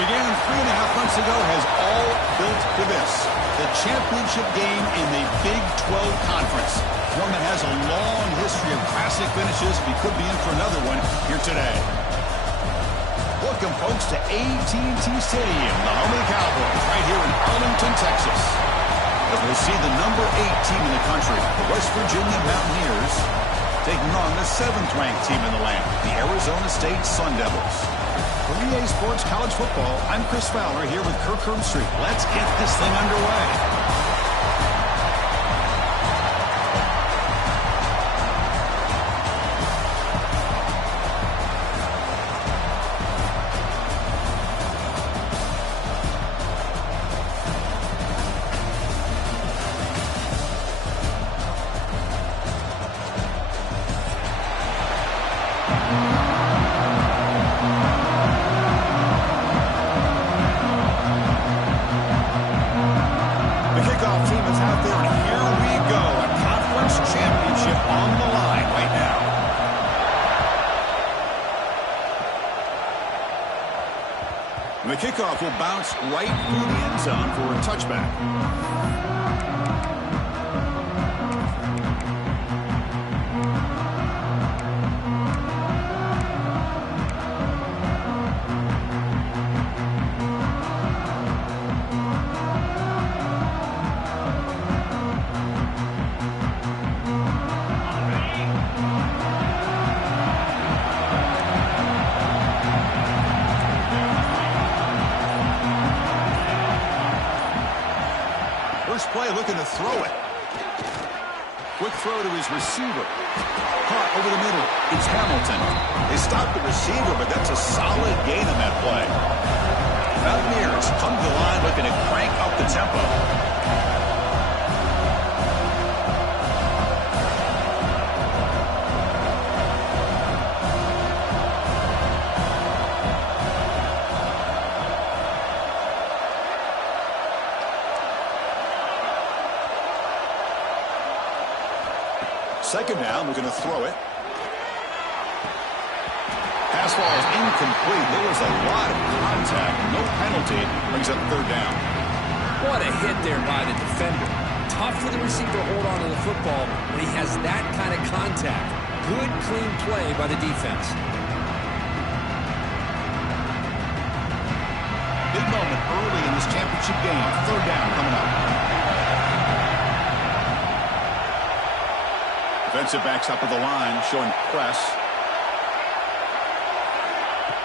began 3.5 months ago has all built to this. The championship game in the Big 12 Conference. One that has a long history of classic finishes. We could be in for another one here today. Welcome, folks, to AT&T Stadium, the home of the Cowboys, right here in Arlington, Texas. As we'll see the number 8 team in the country, the West Virginia Mountaineers, taking on the 7th-ranked team in the land, the Arizona State Sun Devils. For EA Sports College Football, I'm Chris Fowler here with Kirk Herbstreit. Let's get this thing underway. The kickoff will bounce right through the end zone for a touchback. Play looking to throw it. Quick throw to his receiver. Caught over the middle. It's Hamilton. They stopped the receiver, but that's a solid gain on that play. Mountaineers come to the line looking to crank up the tempo. Second down, we're going to throw it. Pass ball is incomplete. There was a lot of contact. No penalty. Brings up third down. What a hit there by the defender. Tough for the receiver to hold on to the football when he has that kind of contact. Good, clean play by the defense. Big moment early in this championship game. Third down coming up. Defensive backs up at the line, showing press.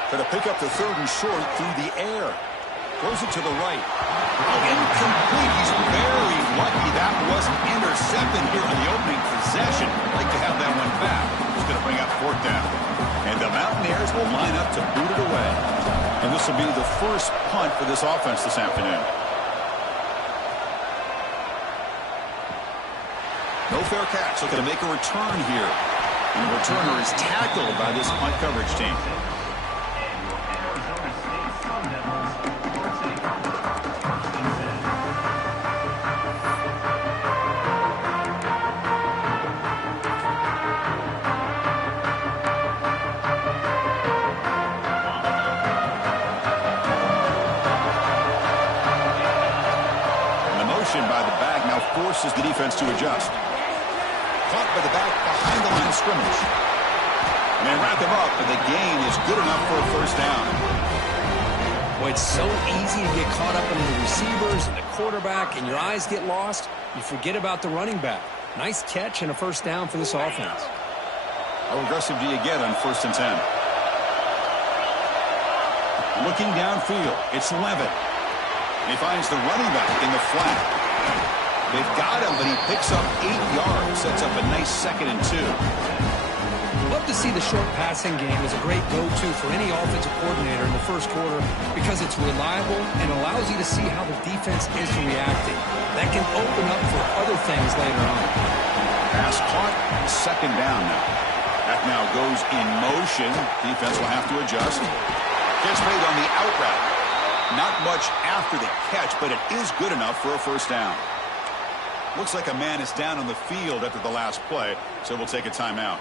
Going to pick up the third and short through the air. Throws it to the right. Incomplete. He's very lucky that wasn't intercepted here on the opening possession. Like to have that one back. He's going to bring up fourth down. And the Mountaineers will line up to boot it away. And this will be the first punt for this offense this afternoon. No fair catch, looking to make a return here. And the returner is tackled by this punt coverage team. And the motion by the back now forces the defense to adjust. Caught by the back behind the line of scrimmage. And they wrap him up, but the gain is good enough for a first down. Boy, it's so easy to get caught up in the receivers and the quarterback, and your eyes get lost. You forget about the running back. Nice catch and a first down for this offense. How aggressive do you get on 1st and 10? Looking downfield, it's Levitt. And he finds the running back in the flat. They've got him, but he picks up 8 yards. Sets up a nice 2nd and 2. Love to see the short passing game as a great go-to for any offensive coordinator in the first quarter because it's reliable and allows you to see how the defense is reacting. That can open up for other things later on. Pass caught, 2nd down now. That now goes in motion. Defense will have to adjust. Catch made on the out route. Not much after the catch, but it is good enough for a first down. Looks like a man is down on the field after the last play, so we'll take a timeout.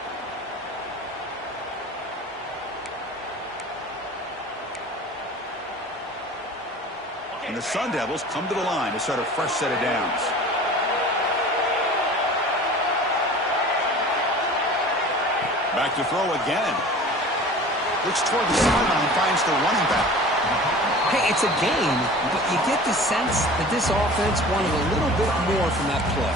And the Sun Devils come to the line to start a fresh set of downs. Back to throw again. Looks toward the sideline, finds the running back. Hey, it's a game, but you get the sense that this offense wanted a little bit more from that play.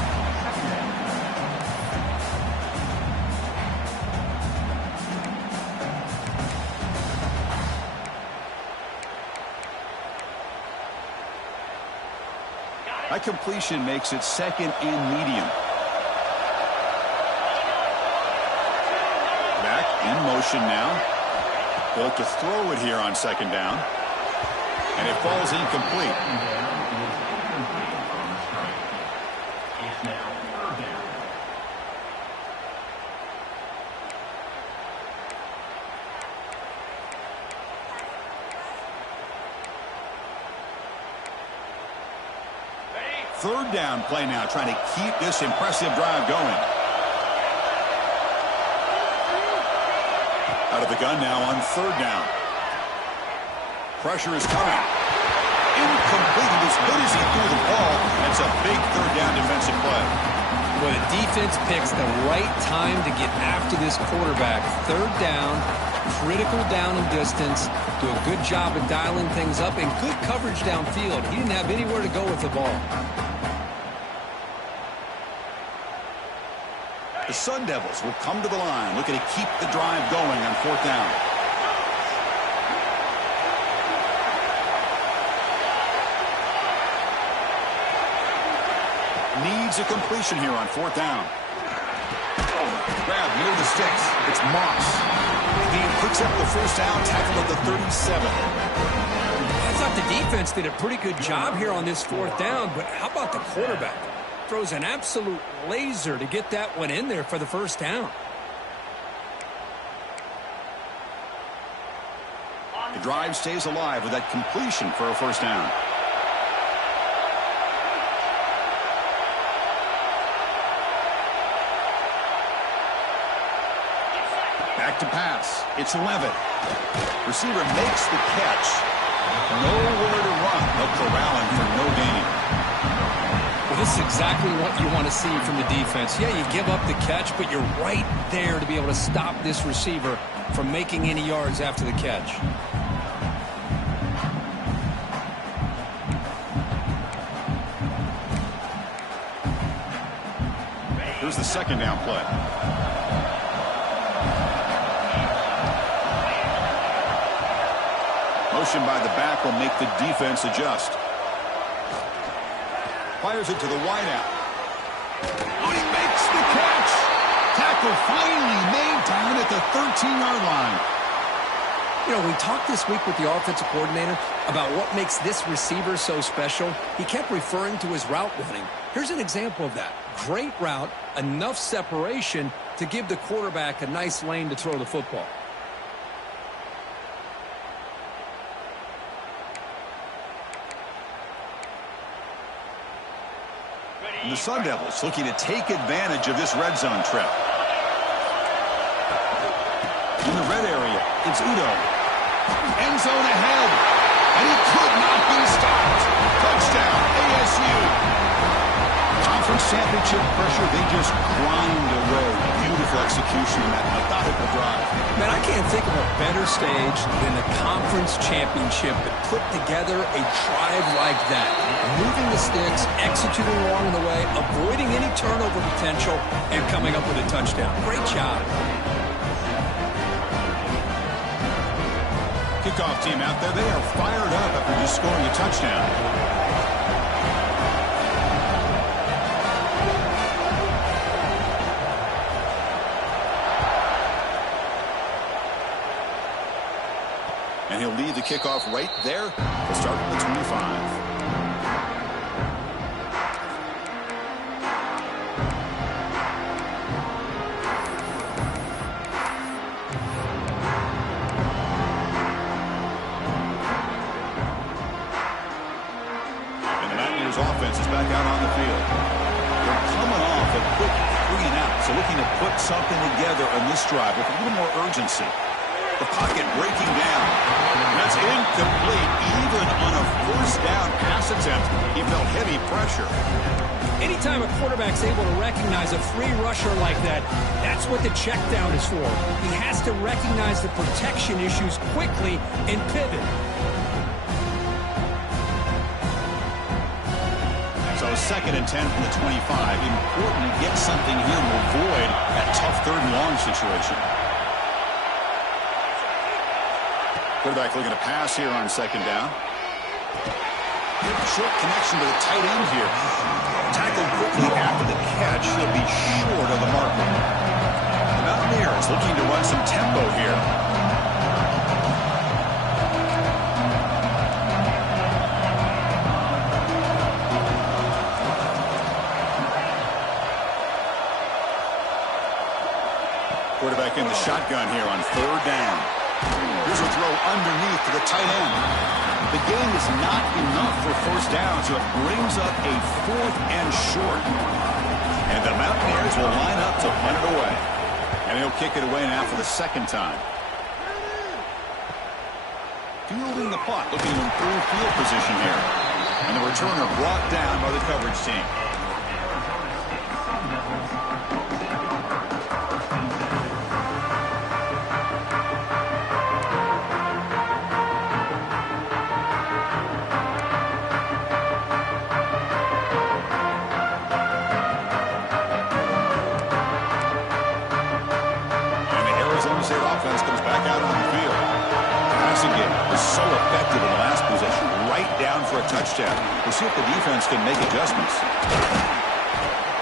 That completion makes it second and medium. Back in motion now. Bolt to throw it here on second down. And it falls incomplete. Third down play now, trying to keep this impressive drive going. Out of the gun now on third down. Pressure is coming. Incomplete. As good as he threw the ball, that's a big third down defensive play. Well, the defense picks the right time to get after this quarterback. Third down, critical down and distance. Do a good job of dialing things up and good coverage downfield. He didn't have anywhere to go with the ball. The Sun Devils will come to the line, looking to keep the drive going on fourth down. Needs a completion here on fourth down. Grab near the sticks. It's Moss. He picks up the first down, tackle at the 37. I thought the defense did a pretty good job here on this fourth down, but how about the quarterback? Throws an absolute laser to get that one in there for the first down. The drive stays alive with that completion for a first down. Back to pass. It's Levitt. Receiver makes the catch. Nowhere to run. They'll corral him for no gain. Well, this is exactly what you want to see from the defense. Yeah, you give up the catch, but you're right there to be able to stop this receiver from making any yards after the catch. Here's the second down play. Motion by the back will make the defense adjust. Fires it to the wideout. Oh, he makes the catch. Tackle finally made down at the 13-yard line. You know, we talked this week with the offensive coordinator about what makes this receiver so special. He kept referring to his route running. Here's an example of that. Great route, enough separation to give the quarterback a nice lane to throw the football. And the Sun Devils looking to take advantage of this red zone trip. In the red area, it's Udo. End zone ahead. And he could not be stopped. Touchdown, ASU. Conference championship pressure, they just grind away. Beautiful execution in that methodical drive. Man, I can't think of a better stage than the conference championship to put together a drive like that. Moving the sticks, executing along the way, avoiding any turnover potential, and coming up with a touchdown. Great job. Kickoff team out there, they are fired up after just scoring a touchdown. And he'll lead the kickoff right there. He'll start at the 25. Offense is back out on the field. They're coming off a quick 3 and out, so looking to put something together on this drive with a little more urgency. The pocket breaking down. That's incomplete, even on a first down pressure. Anytime a quarterback's able to recognize a free rusher like that, that's what the check down is for. He has to recognize the protection issues quickly and pivot. So 2nd and 10 from the 25. Important to get something here to avoid that tough 3rd and long situation. Quarterback looking to pass here on 2nd down. Short connection to the tight end here. Tackled quickly after the catch. He'll be short of the marker. The Mountaineers looking to run some tempo here. Quarterback in the shotgun here on 3rd down. Here's a throw underneath to the tight end. The game is not enough for 1st down, so it brings up a 4th and short. And the Mountaineers will line up to punt it away. And he'll kick it away now for the 2nd time. Fielding the punt, looking to improve field position here. And the returner brought down by the coverage team. Offense comes back out on the field. The passing game was so effective in the last possession, right down for a touchdown. We'll see if the defense can make adjustments.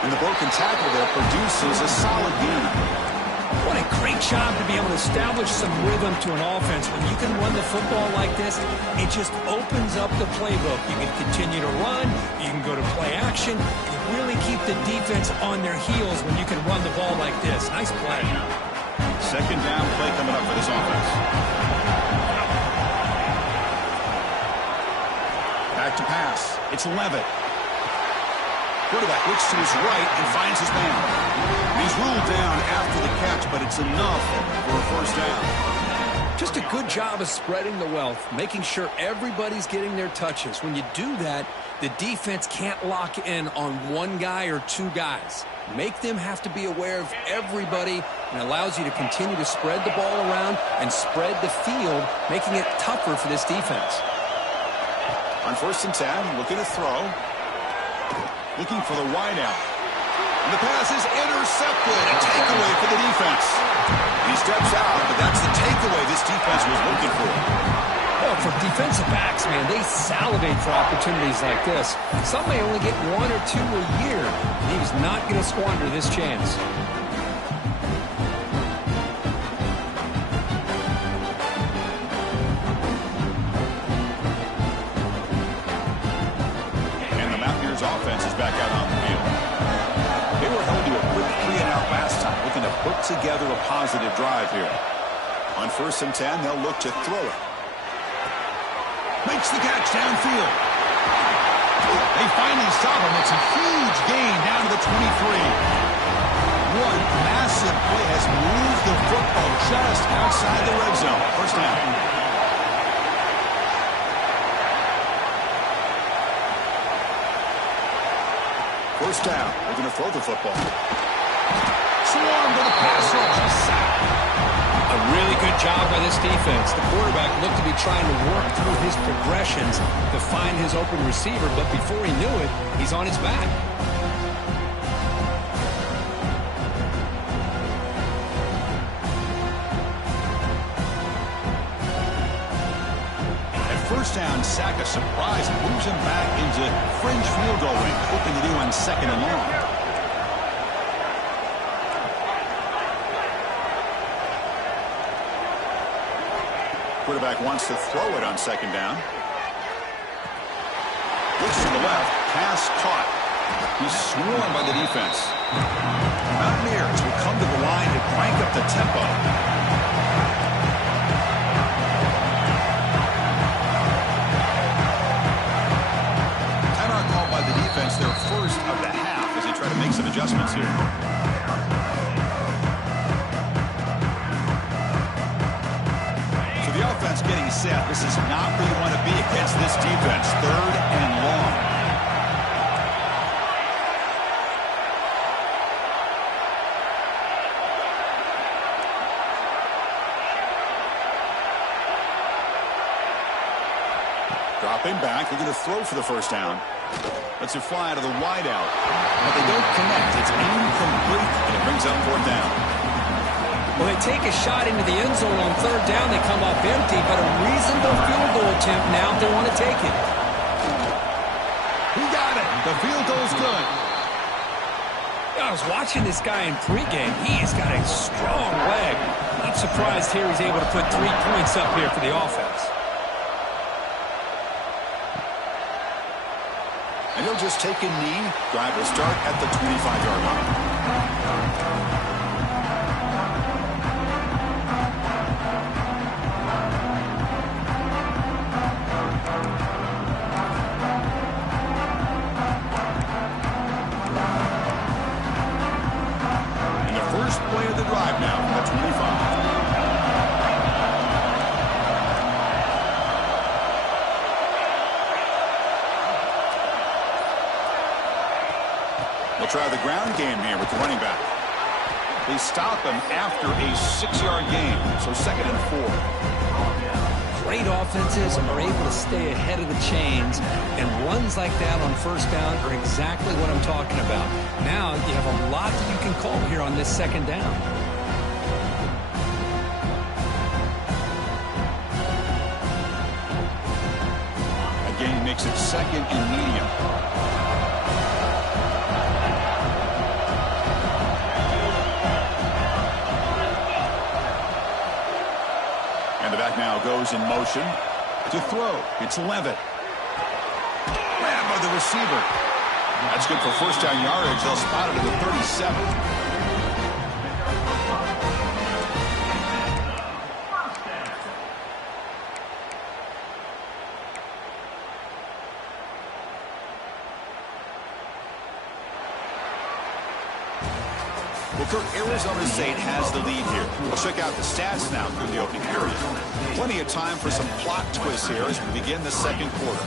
And the broken tackle there produces a solid gain. What a great job to be able to establish some rhythm to an offense. When you can run the football like this, it just opens up the playbook. You can continue to run. You can go to play action. You really keep the defense on their heels when you can run the ball like this. Nice play. 2nd down play coming up for this offense. Back to pass. It's Levitt. Quarterback looks to his right and finds his man. And he's ruled down after the catch, but it's enough for a 1st down. Just a good job of spreading the wealth, making sure everybody's getting their touches. When you do that, the defense can't lock in on one guy or 2 guys. Make them have to be aware of everybody, and allows you to continue to spread the ball around and spread the field, making it tougher for this defense. On 1st and 10, looking to throw. Looking for the wideout. And the pass is intercepted. A takeaway for the defense. He steps out, but that's the takeaway this defense was looking for. Well, for defensive backs, man, they salivate for opportunities like this. Some may only get 1 or 2 a year. And he's not going to squander this chance. And the Mountaineers offense is back out on the field. They were held to a quick 3-and-out last time, looking to put together a positive drive here. On 1st and 10, they'll look to throw it. Makes the catch downfield. They finally stop him. It's a huge gain down to the 23. One massive play has moved the football just outside the red zone. 1st down. First down. They're going to throw the football. Swarm to the pass rush. A really good job by this defense. The quarterback looked to be trying to work through his progressions to find his open receiver, but before he knew it, he's on his back. At 1st down, sack a surprise and moves him back into fringe field goal range, hoping to do on 2nd and long. Quarterback wants to throw it on 2nd down. Looks to the left. Pass caught. He's swarmed by the defense. Mountaineers will come to the line to crank up the tempo. Timeout called by the defense, their 1st of the half, as they try to make some adjustments here. Offense getting set. This is not where you want to be against this defense. 3rd and long. Dropping back, they're going to throw for the first down. Lets it fly out of the wide out. But they don't connect. It's incomplete, and it brings up fourth down. Well, they take a shot into the end zone on third down. They come up empty, but a reasonable field goal attempt now if they want to take it. He got it. The field goal's good. I was watching this guy in pregame. He has got a strong leg. Not surprised here he's able to put 3 points up here for the offense. And he'll just take a knee. Drive will start at the 25-yard line. First play of the drive now from the 25. They'll try the ground game here with the running back. They stop him after a 6-yard gain, so 2nd and 4. Great offenses are able to stay ahead of the chains, and runs like that on first down are exactly what I'm talking about. Now you have a lot that you can call here on this 2nd down. Again, makes it 2nd and medium. And the back now goes in motion to throw. It's Levitt. Grabbed by the receiver. That's good for first down yardage. They'll spot it at the 37. Well, Kirk, Arizona State has the lead here. We'll check out the stats now through the opening period. Plenty of time for some plot twists here as we begin the 2nd quarter.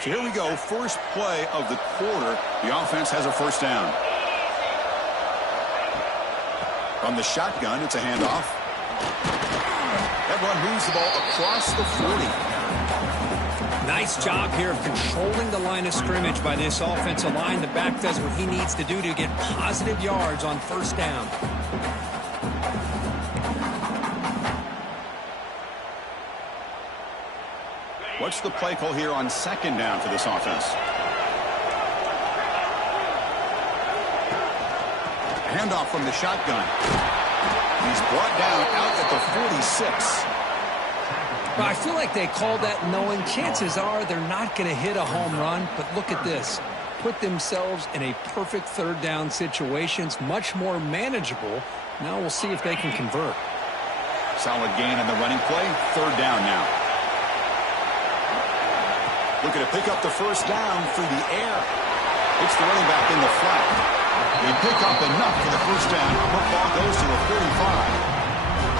So here we go. First play of the quarter. The offense has a first down. From the shotgun, it's a handoff. That one moves the ball across the 40. Nice job here of controlling the line of scrimmage by this offensive line. The back does what he needs to do to get positive yards on first down. What's the play call here on 2nd down for this offense? Handoff from the shotgun. He's brought down out at the 46. Well, I feel like they called that knowing chances are they're not going to hit a home run. But look at this. Put themselves in a perfect third down situation. It's much more manageable. Now we'll see if they can convert. Solid gain on the running play. 3rd down now. Looking to pick up the first down through the air. It's the running back in the flat. They pick up enough for the first down. Football goes to the 35.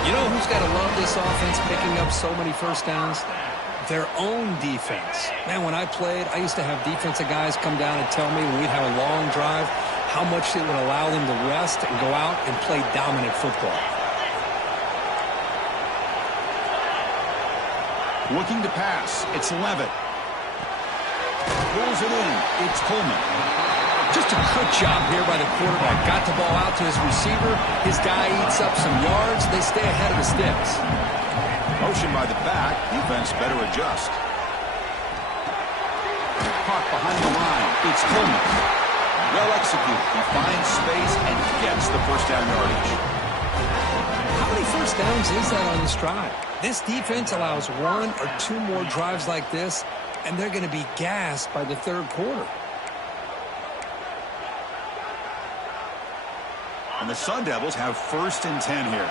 You know who's got to love this offense picking up so many first downs? Their own defense. Man, when I played, I used to have defensive guys come down and tell me when we'd have a long drive how much it would allow them to rest and go out and play dominant football. Looking to pass. It's Levitt. Rolls it in. It's Coleman. Just a good job here by the quarterback. Got the ball out to his receiver. His guy eats up some yards. They stay ahead of the sticks. Motion by the back. Defense better adjust. Caught behind the line. It's Coleman. Well executed. He finds space and gets the first down yardage. How many first downs is that on this drive? This defense allows 1 or 2 more drives like this, and they're going to be gassed by the 3rd quarter. And the Sun Devils have 1st and 10 here.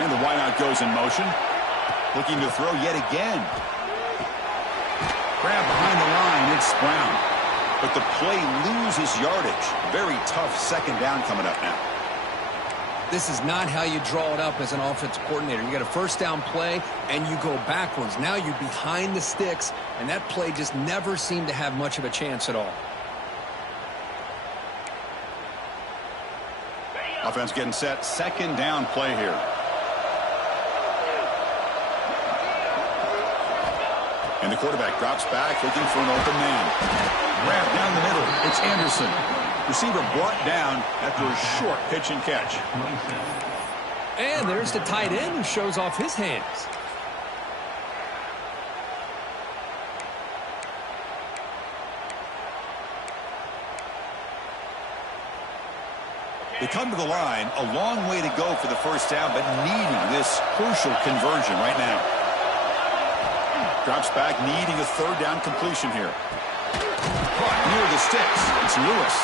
And the wideout goes in motion. Looking to throw yet again. Grab behind the line. It's Brown. But the play loses yardage. Very tough 2nd down coming up now. This is not how you draw it up as an offensive coordinator. You got a first down play, and you go backwards. Now you're behind the sticks, and that play just never seemed to have much of a chance at all. Offense getting set. Second down play here. And the quarterback drops back looking for an open man. Wrapped down the middle. It's Anderson. Receiver brought down after a short pitch and catch. And there's the tight end who shows off his hands. They come to the line, a long way to go for the first down, but needing this crucial conversion right now. Drops back, needing a third down completion here. Caught near the sticks. It's Lewis.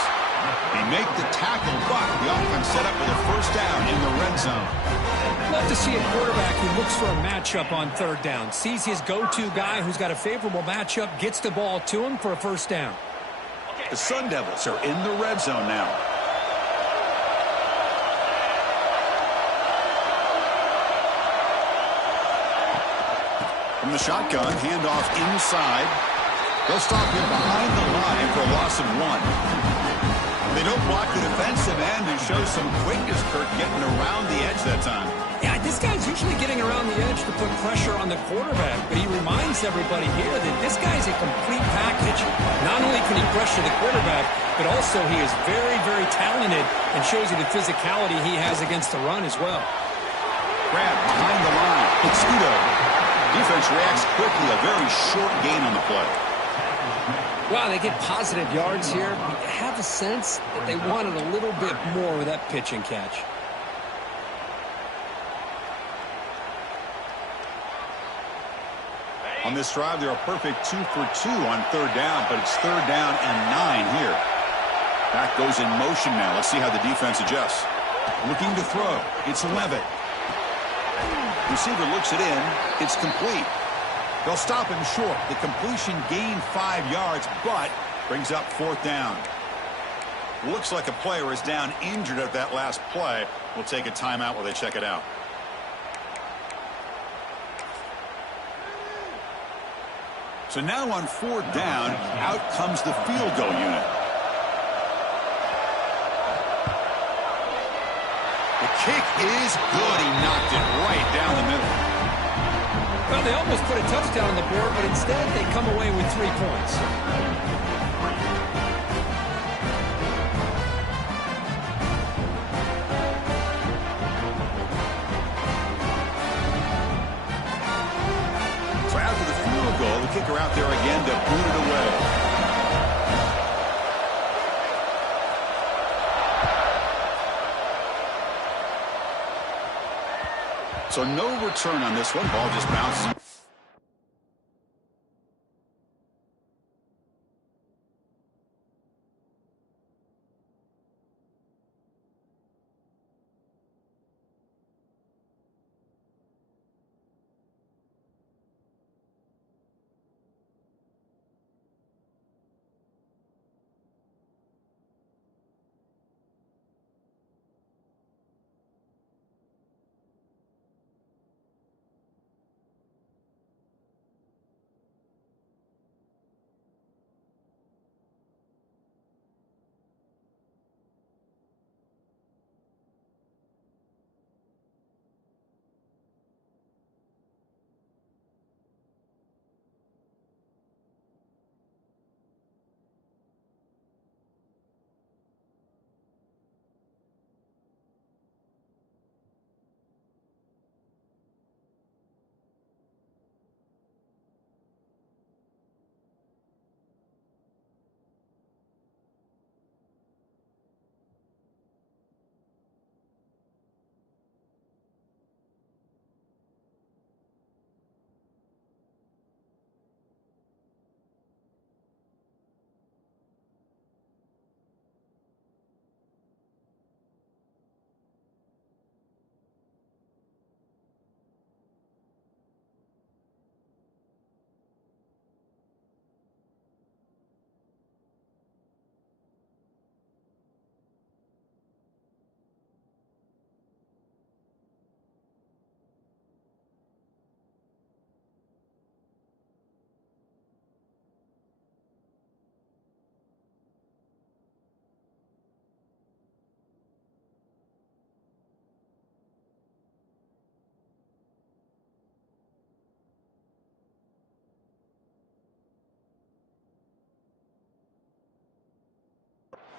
They make the tackle, but the offense set up with a first down in the red zone. Love to see a quarterback who looks for a matchup on third down. Sees his go-to guy who's got a favorable matchup, gets the ball to him for a first down. The Sun Devils are in the red zone now. From the shotgun, handoff inside. They'll stop him behind the line for a loss of 1. They don't block the defensive end and show some quickness, Kirk, getting around the edge that time. Yeah, this guy's usually getting around the edge to put pressure on the quarterback, but he reminds everybody here that this guy's a complete package. Not only can he pressure the quarterback, but also he is very, very talented and shows you the physicality he has against the run as well. Grab behind the line. It's Udo. Defense reacts quickly, a very short gain on the play. Wow, they get positive yards here. You have a sense that they wanted a little bit more with that pitch and catch. On this drive, they're a perfect 2 for 2 on third down, but it's third down and 9 here. Back goes in motion now. Let's see how the defense adjusts. Looking to throw. It's Levitt. Receiver looks it in. It's complete. They'll stop him short. The completion gained 5 yards, but brings up fourth down. Looks like a player is down injured at that last play. We'll take a timeout while they check it out. So now on fourth down, out comes the field goal unit. The kick is good. He knocked it right down the middle. Well, they almost put a touchdown on the board, but instead they come away with 3 points. So after the field goal, the kicker out there again to boot it away. So no return on this one. Ball just bounces.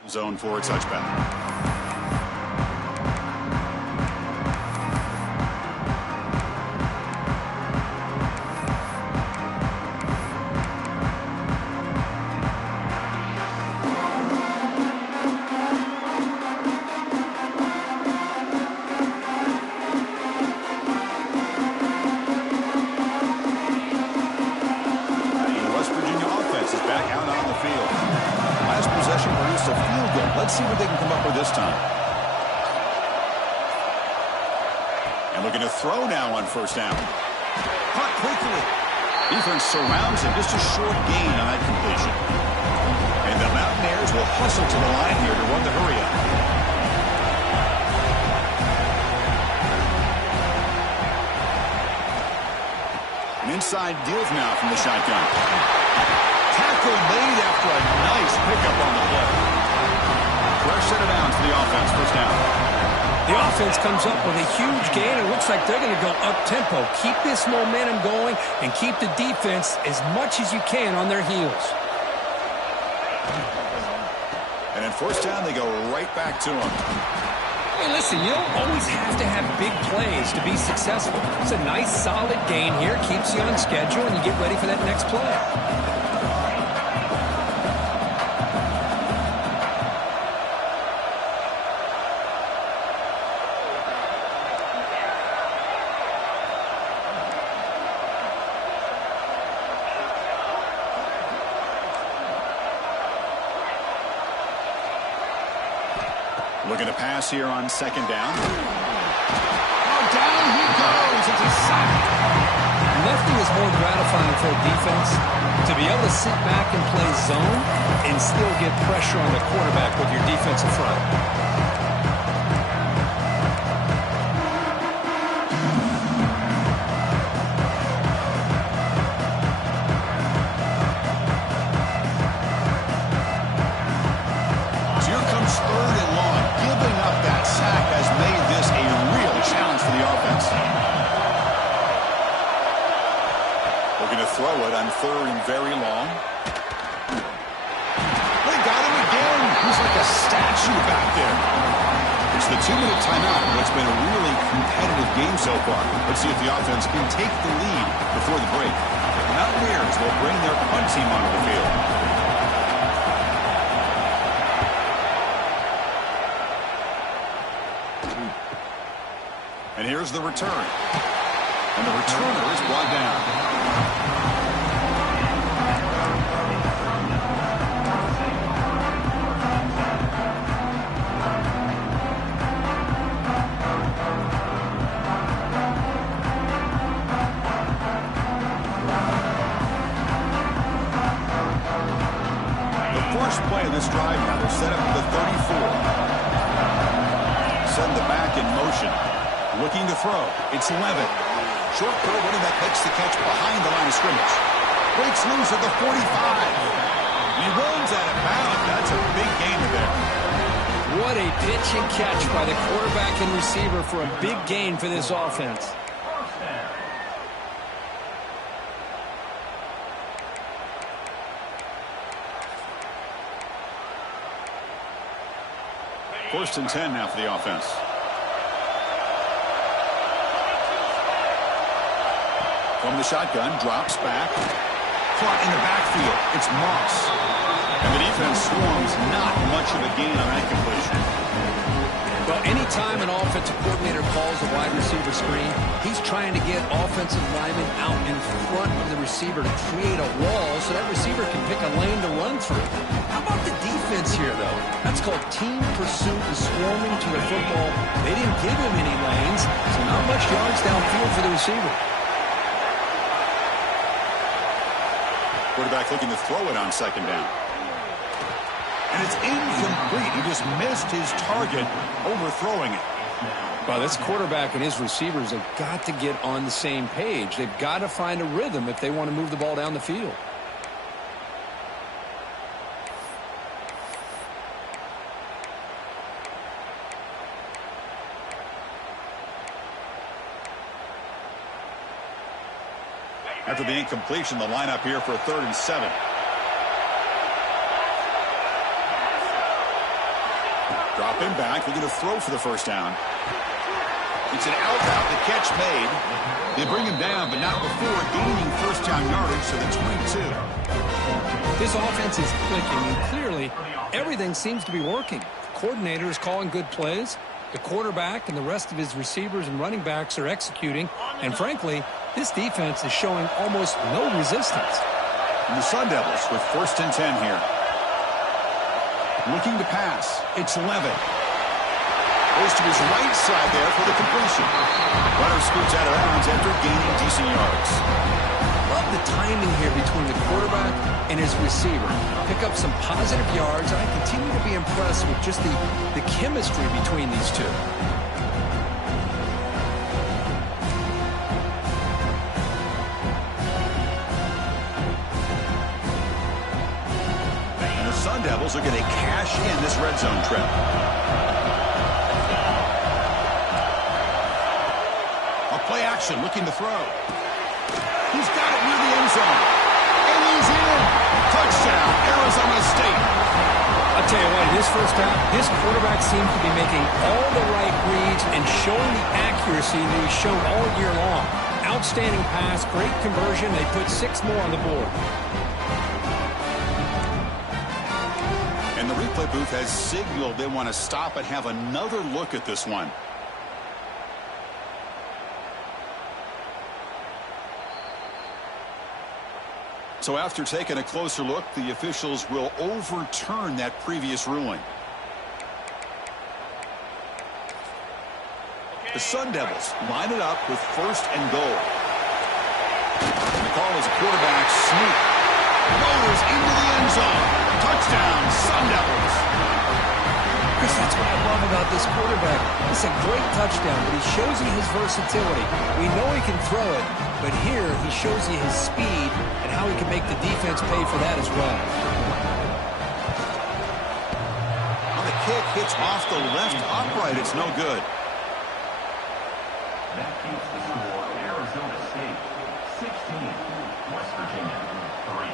Zone for a touchback. Let's see what they can come up with this time. And looking to throw now on first down. Caught quickly. Defense surrounds him. Just a short gain on that completion. And the Mountaineers will hustle to the line here to run the hurry up. An inside deals now from the shotgun. Tackle made after a nice pickup on the play. Fresh set of downs for the offense, first down. The offense comes up with a huge gain. It looks like they're going to go up-tempo. Keep this momentum going and keep the defense as much as you can on their heels. And in first down, they go right back to him. Hey, listen, you don't always have to have big plays to be successful. It's a nice, solid gain here. Keeps you on schedule, and you get ready for that next play. Looking to pass here on second down. Oh, down he goes. It's a sack. Nothing is more gratifying for a defense to be able to sit back and play zone and still get pressure on the quarterback with your defensive front. Throw it on third and very long. They got him again. He's like a statue back there. It's the 2-minute timeout in what's been a really competitive game so far. Let's see if the offense can take the lead before the break. The Mountaineers will bring their punt team onto the field. And here's the return. And the returner is brought down. Play of this drive now. They're set up at the 34. Send the back in motion. Looking to throw. It's Levitt. Short throw, running back makes the catch behind the line of scrimmage. Breaks loose at the 45. And he runs out of bounds. That's a big gain there. What a pitch and catch by the quarterback and receiver for a big gain for this offense. First and 10 now for the offense. From the shotgun, drops back. Caught in the backfield. It's Moss. And the defense swarms. Not much of a gain on that completion. Well, anytime an offensive coordinator calls a wide receiver screen, he's trying to get offensive linemen out in front of the receiver to create a wall so that receiver can pick a lane to run through. How about the defense here, though? That's called team pursuit and swarming to the football. They didn't give him any lanes, so not much yards downfield for the receiver. Quarterback looking to throw it on second down. And it's incomplete. He just missed his target, overthrowing it. Well, this quarterback and his receivers have got to get on the same page. They've got to find a rhythm if they want to move the ball down the field. After the incompletion, the lineup here for a 3rd and 7. Dropping back, looking to throw for the first down. It's an out route, the catch made. They bring him down, but not before gaining first down yardage to the 22. This offense is clicking, and clearly everything seems to be working. The coordinator is calling good plays. The quarterback and the rest of his receivers and running backs are executing. And frankly, this defense is showing almost no resistance. And the Sun Devils with 1st and 10 here. Looking to pass. It's Levitt. Goes to his right side there for the completion. Runner scoots out of bounds after gaining decent yards. Love the timing here between the quarterback and his receiver. Pick up some positive yards. I continue to be impressed with just the chemistry between these two. And the Sun Devils are going to cash in this red zone trip. Play action, looking to throw. He's got it near the end zone. And he's in. Touchdown, Arizona State. I'll tell you what, in this first half, this quarterback seems to be making all the right reads and showing the accuracy that he's shown all year long. Outstanding pass, great conversion. They put 6 more on the board. And the replay booth has signaled they want to stop and have another look at this one. So after taking a closer look, the officials will overturn that previous ruling. The Sun Devils line it up with 1st and goal. And the call is a quarterback sneak. Motors into the end zone. Touchdown, Sun Devils. Chris, that's what I love about this quarterback. It's a great touchdown, but he shows you his versatility. We know he can throw it, but here he shows you his speed and how he can make the defense pay for that as well. Well, the kick hits off the left upright. It's no good. That keeps the score Arizona State 16, West Virginia 3.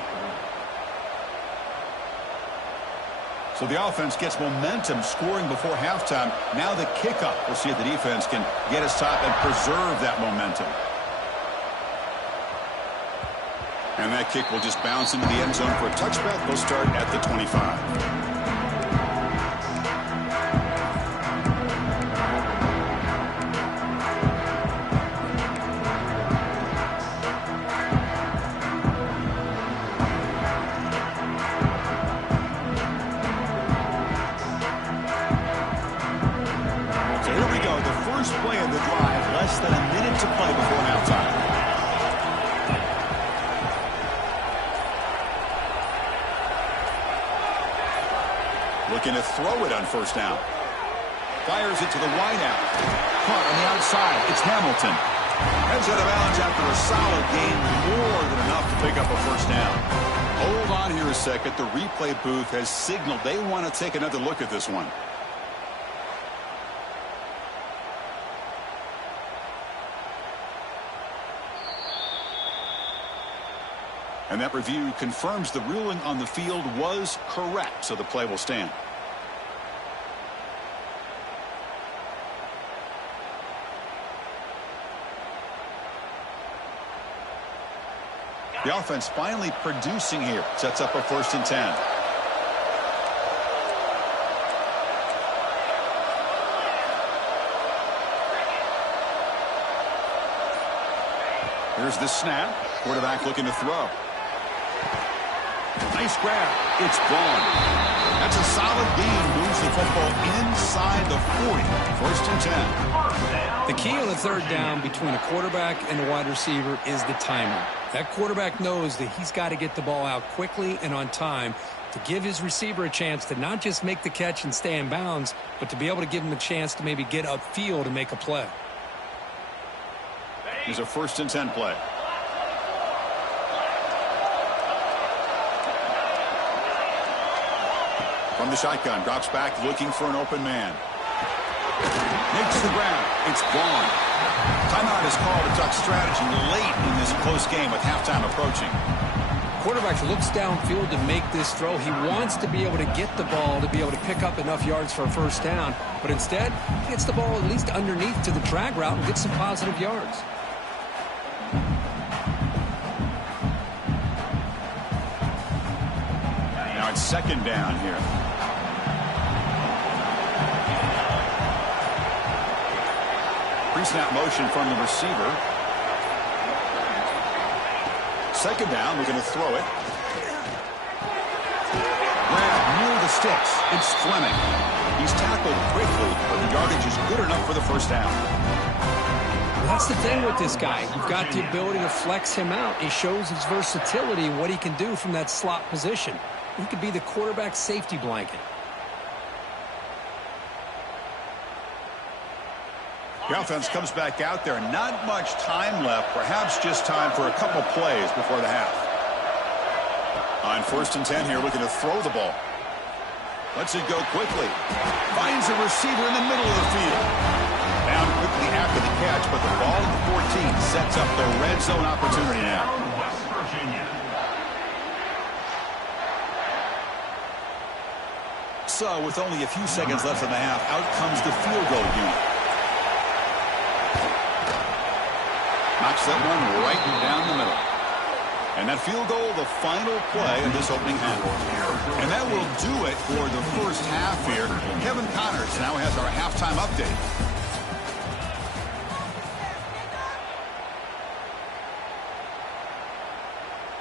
So the offense gets momentum scoring before halftime. Now the kickoff. We'll see if the defense can get us top and preserve that momentum. And that kick will just bounce into the end zone for a touchback. They'll start at the 25. Play of the drive, less than a minute to play before halftime. Looking to throw it on 1st down. Fires it to the wideout. Caught on the outside. It's Hamilton. Heads out of bounds after a solid gain, more than enough to pick up a 1st down. Hold on here a second. The replay booth has signaled they want to take another look at this one. And that review confirms the ruling on the field was correct, so the play will stand. The offense finally producing here. Sets up a 1st and 10. Here's the snap. Quarterback looking to throw. Nice grab. It's gone. That's a solid gain. Moves the football inside the 40. 1st and 10. The key on the 3rd down between a quarterback and a wide receiver is the timing. That quarterback knows that he's got to get the ball out quickly and on time to give his receiver a chance to not just make the catch and stay in bounds, but to be able to give him a chance to maybe get upfield and make a play. Here's a 1st and 10 play. From the shotgun, drops back looking for an open man. Makes the grab. It's gone. Timeout is called to talk strategy late in this close game with halftime approaching. quarterback looks downfield to make this throw. He wants to be able to get the ball to be able to pick up enough yards for a first down, but instead, he gets the ball at least underneath to the drag route and gets some positive yards. Now it's second down here. Pre-snap motion from the receiver. Second down, we're going to throw it. Grab near the sticks. It's Fleming. He's tackled quickly, but the yardage is good enough for the first down. That's the thing with this guy. You've got the ability to flex him out. He shows his versatility and what he can do from that slot position. He could be the quarterback safety blanket. The offense comes back out there. Not much time left. Perhaps just time for a couple plays before the half. On 1st and 10 here, looking to throw the ball. Lets it go quickly. Finds a receiver in the middle of the field. Down quickly after the catch, but the ball at the 14 sets up the red zone opportunity now. West Virginia. So, with only a few seconds left in the half, out comes the field goal unit. Knocks that one right down the middle. And that field goal, the final play of this opening half. And that will do it for the first half here. Kevin Connors now has our halftime update.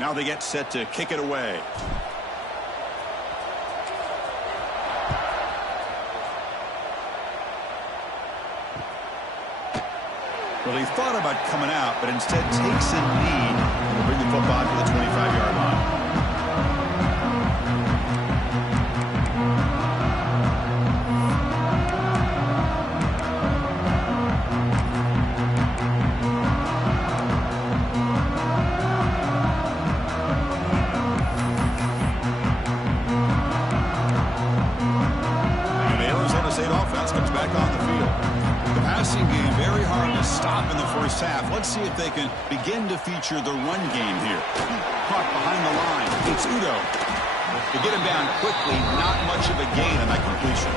Now they get set to kick it away. Well, he thought about coming out, but instead takes a knee to bring the football to the 25-yard line. And the Arizona State offense comes back on the field. The passing game very hard to stop in the first half. Let's see if they can begin to feature the run game here. Caught behind the line. It's Udo. To get him down quickly, not much of a gain on that completion.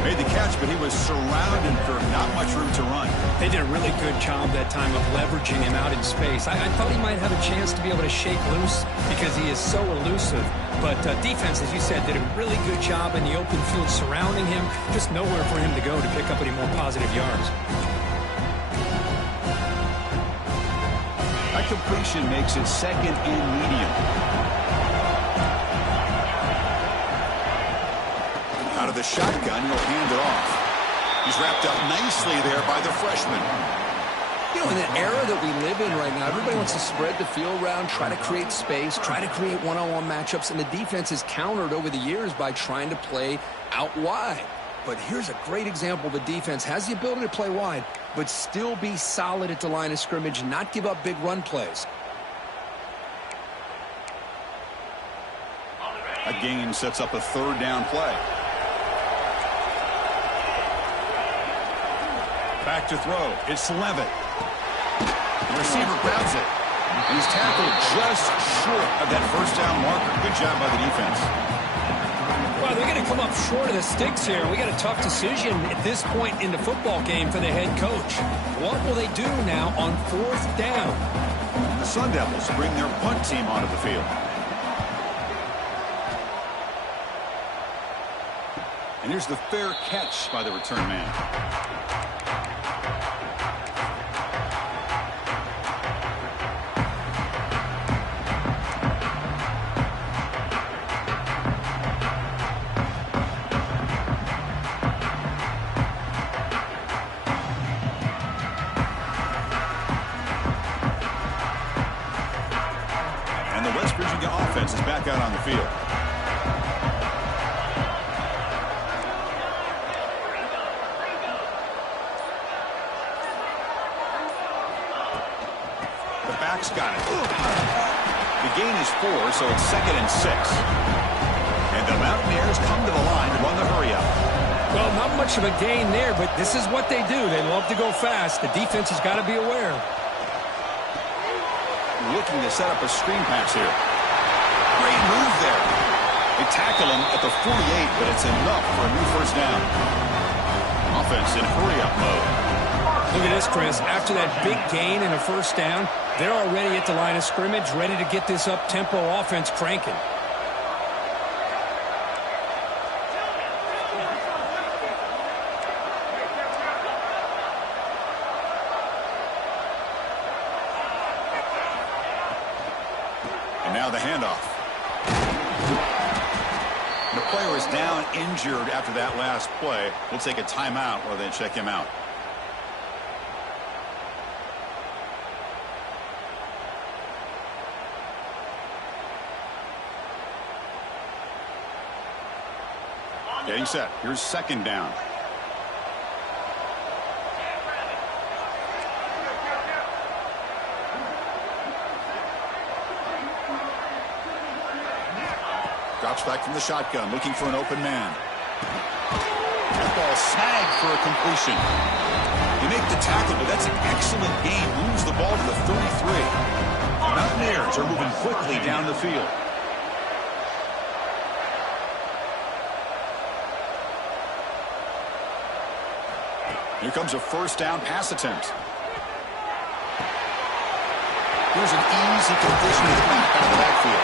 Made the catch, but he was surrounded for not much room to run. They did a really good job that time of leveraging him out in space. I thought he might have a chance to be able to shake loose because he is so elusive. But defense, as you said, did a really good job in the open field surrounding him. Just nowhere for him to go to pick up any more positive yards. That completion makes it second and medium. Out of the shotgun, he'll hand it off. He's wrapped up nicely there by the freshman. You know, in the era that we live in right now, everybody wants to spread the field around, try to create space, try to create one-on-one matchups, and the defense is countered over the years by trying to play out wide. But here's a great example. The defense has the ability to play wide, but still be solid at the line of scrimmage, not give up big run plays. A gain sets up a third down play. Back to throw. It's Levitt. The receiver grabs it. And he's tackled just short of that first down marker. Good job by the defense. Well, they're going to come up short of the sticks here. We got a tough decision at this point in the football game for the head coach. What will they do now on 4th down? The Sun Devils bring their punt team onto the field. And here's the fair catch by the return man. And the West Virginia offense is back out on the field. Got it. The gain is 4, so it's 2nd and 6. And the Mountaineers come to the line to run the hurry up. Well, not much of a gain there, but this is what they do. They love to go fast. The defense has got to be aware. looking to set up a screen pass here. Great move there. They tackle him at the 48, but it's enough for a new first down. Offense in hurry-up mode. Look at this, Chris. After that big gain and a first down, they're already at the line of scrimmage, ready to get this up-tempo offense cranking. And now the handoff. The player is down injured after that last play. We'll take a timeout or then check him out. Getting set. Here's second down. Drops back from the shotgun, looking for an open man. That ball snagged for a completion. They make the tackle, but that's an excellent game. Moves the ball to the 33. Mountaineers are moving quickly down the field. Here comes a first down pass attempt. Here's an easy completion to the back out of the backfield.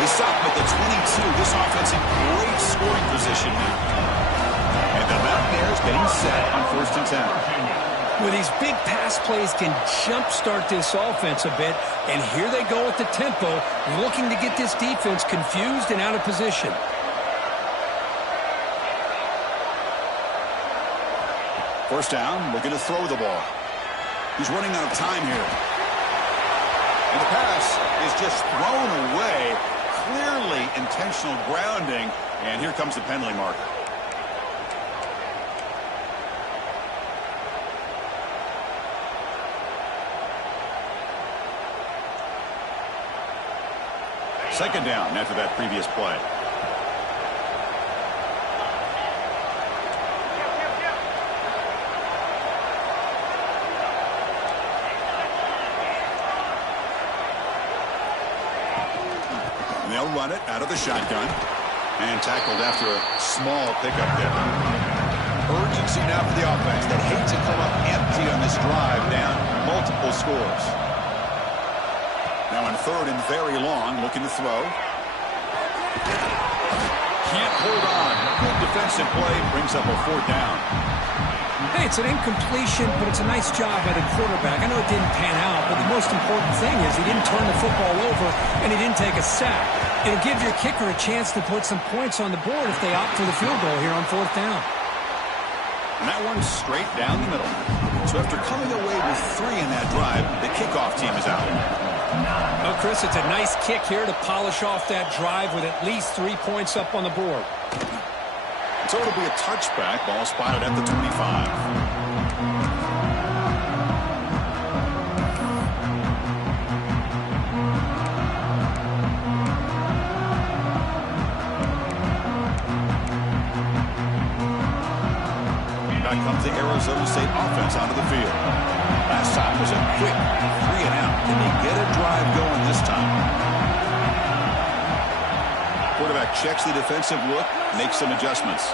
They stop him at the 22. This offense in great scoring position now. And the Mountaineers getting set on 1st and 10. Well, these big pass plays can jumpstart this offense a bit, and here they go at the tempo, looking to get this defense confused and out of position. First down, looking to throw the ball. He's running out of time here. And the pass is just thrown away. Clearly intentional grounding. And here comes the penalty marker. Second down after that previous play. They'll run it out of the shotgun and tackled after a small pickup there. Urgency now for the offense. They hate to come up empty on this drive, down multiple scores. Now on 3rd and very long, looking to throw. Can't hold on. Good defensive play, brings up a 4th down. Hey, it's an incompletion, but it's a nice job by the quarterback. I know it didn't pan out, but the most important thing is he didn't turn the football over and he didn't take a sack. It'll give your kicker a chance to put some points on the board if they opt for the field goal here on 4th down. And that one's straight down the middle. So after coming away with 3 in that drive, the kickoff team is out. Oh, Chris, it's a nice kick here to polish off that drive with at least 3 points up on the board. So it'll be a touchback. Ball spotted at the 25. Back comes the Arizona State offense onto the field. Last time was a quick 3 and out. Can they get a drive going this time? Quarterback checks the defensive look, makes some adjustments.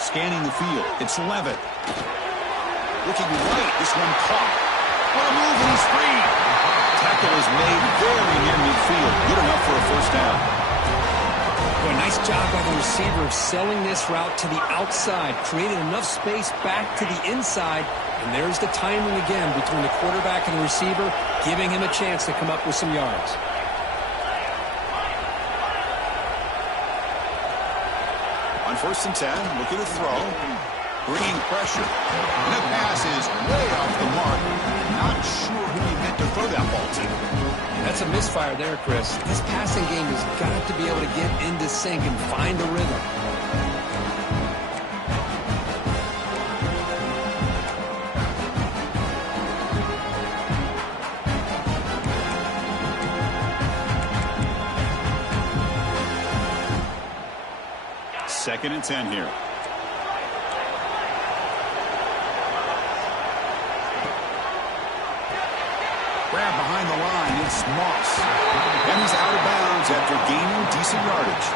Scanning the field. It's Levitt. Looking right. This one caught. What a move, and he's free. Tackle is made very near midfield. Good enough for a first down. Well, nice job by the receiver of selling this route to the outside. Created enough space back to the inside. And there's the timing again between the quarterback and the receiver, giving him a chance to come up with some yards. On 1st and 10, looking to throw, bringing pressure. And that pass is way off the mark. Not sure who he meant to throw that ball to. That's a misfire there, Chris. This passing game has got to be able to get into sync and find a rhythm. Second and 10 here. Grab behind the line. It's Moss. And he's out of bounds after gaining decent yardage.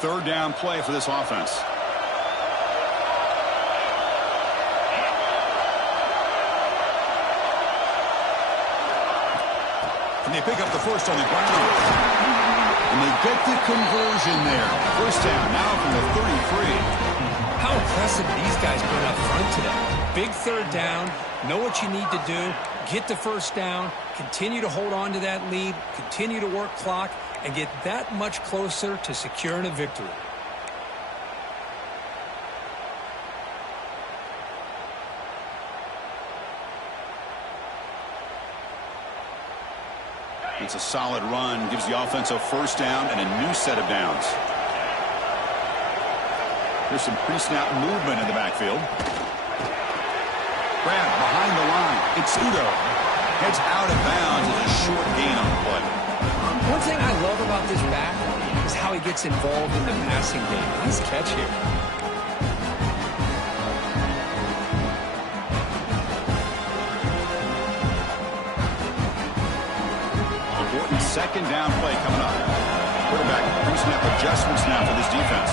Third down play for this offense. And they pick up the first on the ground. And they get the conversion there. First down now from the 33. How impressive these guys been up front today. Big third down. Know what you need to do. Get the first down. Continue to hold on to that lead. Continue to work clock. And get that much closer to securing a victory. It's a solid run. Gives the offense a first down and a new set of downs. There's some pre-snap movement in the backfield. Grab behind the line. It's Udo. Heads out of bounds as a short gain on the play. One thing I love about this back is how he gets involved in the passing game. Nice catch here. Important second down play coming up. Quarterback pre-snap adjustments now for this defense.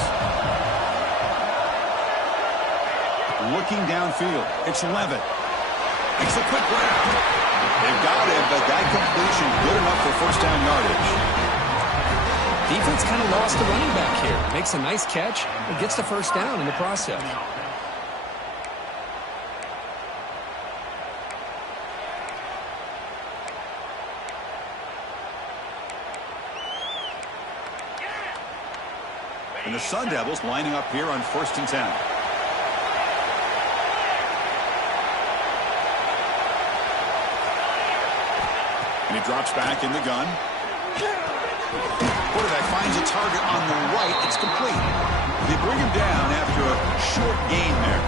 Looking downfield. It's Levitt. Makes a quick grab. They've got it, but that completion good enough for first down yardage. Defense kind of lost the running back here. Makes a nice catch and gets the first down in the process. And the Sun Devils lining up here on 1st and 10. And he drops back in the gun. Quarterback finds a target on the right. It's complete. They bring him down after a short gain there.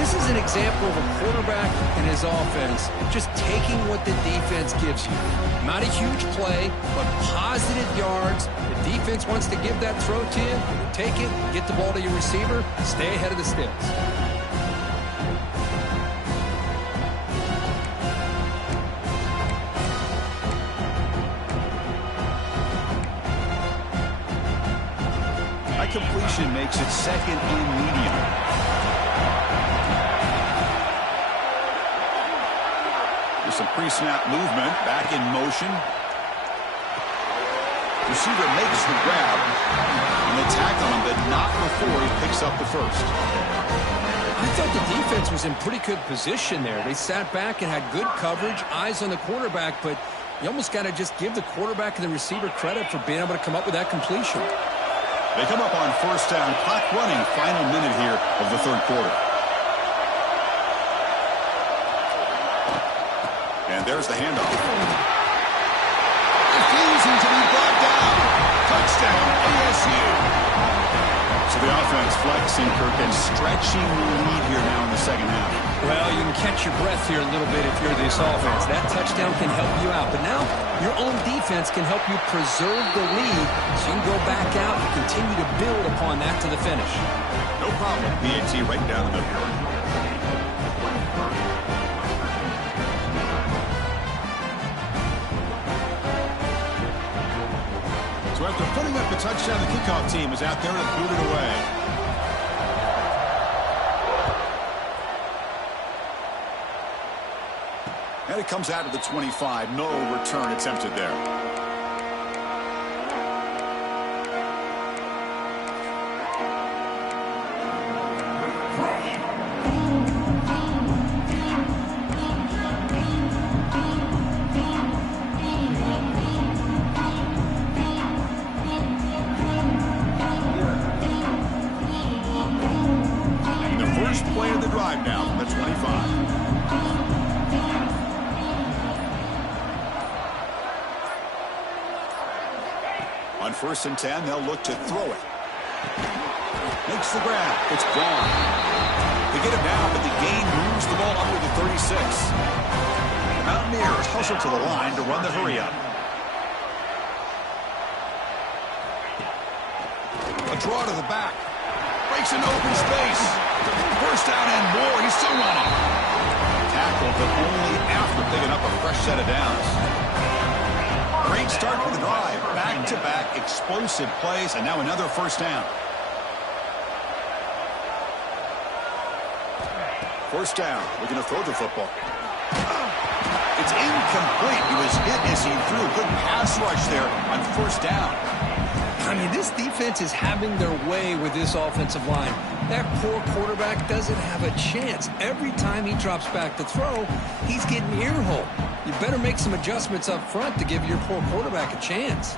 This is an example of a quarterback and his offense just taking what the defense gives you. Not a huge play, but positive yards. The defense wants to give that throw to you. You take it, get the ball to your receiver, stay ahead of the sticks. That completion makes it second and medium. There's some pre-snap movement, back in motion. Receiver makes the grab, and they tackle him, but not before he picks up the first. I thought the defense was in pretty good position there. They sat back and had good coverage, eyes on the quarterback, but you almost got to just give the quarterback and the receiver credit for being able to come up with that completion. They come up on first down, clock running, final minute here of the third quarter. And there's the handoff. Refusing to be brought down. Touchdown, ASU. So the offense flexing, Kirk, and stretching the lead here now in the second half. Well, you can catch your breath here a little bit if you're this offense. That touchdown can help you out. But now your own defense can help you preserve the lead so you can go back out and continue to build upon that to the finish. No problem. PAT right down the middle. So after putting up the touchdown, the kickoff team is out there to boot it away. And it comes out of the 25. No return attempted there. And the first play of the drive now from the 25. On 1st and 10, they'll look to throw it. Makes the grab. It's gone. They get it down, but the gain moves the ball up to the 36. Mountaineers hustle to the line to run the hurry-up. A draw to the back. Breaks into open space. First down and more. He's still running. Tackled, but only after picking up a fresh set of downs. Great start for the drive. Back-to-back explosive plays, and now another first down. First down. We're going to throw the football. It's incomplete. He was hit as he threw. Good pass rush there on first down. I mean, this defense is having their way with this offensive line. That poor quarterback doesn't have a chance. Every time he drops back to throw, he's getting earhole. You better make some adjustments up front to give your poor quarterback a chance.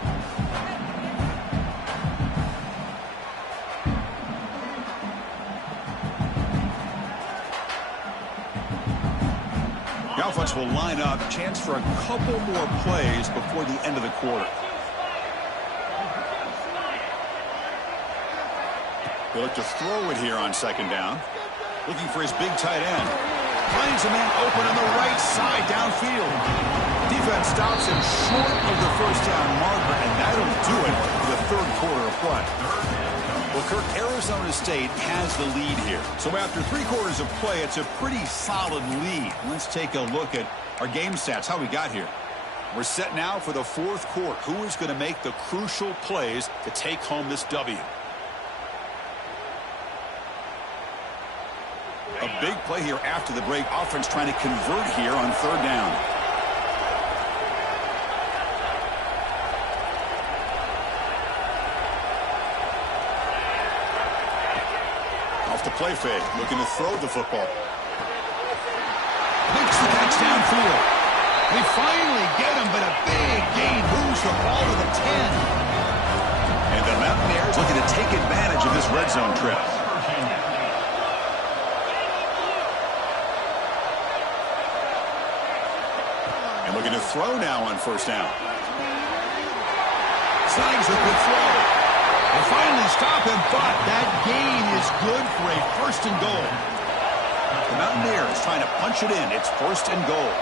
The offense will line up. Chance for a couple more plays before the end of the quarter. They look to throw it here on second down. Looking for his big tight end. Finds a man open on the right side downfield. Defense stops him short of the first down marker, and that'll do it for the third quarter of play. Well, Kirk, Arizona State has the lead here. So after 3 quarters of play, it's a pretty solid lead. Let's take a look at our game stats, how we got here. We're set now for the fourth quarter. Who is going to make the crucial plays to take home this W? A big play here after the break. Offense trying to convert here on third down. Off the play fake. Looking to throw the football. Makes the catch downfield. They finally get him, but a big gain moves the ball to the 10. And the Mountaineers looking to take advantage of this red zone trip. Looking to throw now on first down. Signs a good throw. They finally stop him, but that gain is good for a first and goal. The Mountaineers trying to punch it in. It's first and goal.